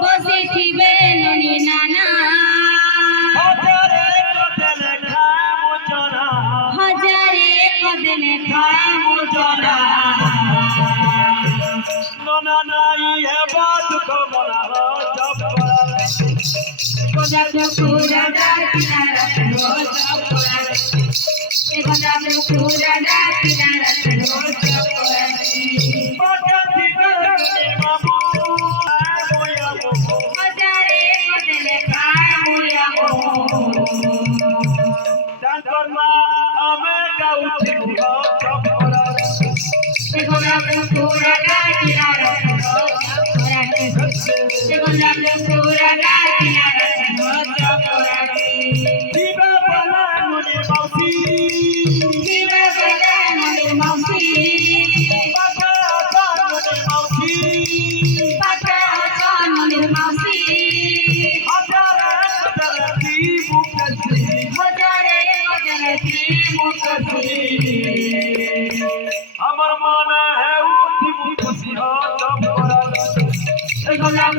বসিথিবে ননি নানা হাজারে কদলে খায় মোচনা ননা নাই হেবা দুঃখ মনা জপ কোদা পুরা ডাকিনারা নো জপ কোদা পুরা ডাকিনারা নো জপ হাজারে কদলে খায় মোয়াবো কোদা পুরা ডাকিনারা নো জপ কোদা পুরা ডাকিনারা নো জপ দিবা বলা ননি মাউসি দিবা বলা ননি মাউসি পাকা ননি মাউসি পাকা ননি মাউসি হাজারে কি মুখছি আমার মনে হে উঠি খুশি হ জপ গোলাম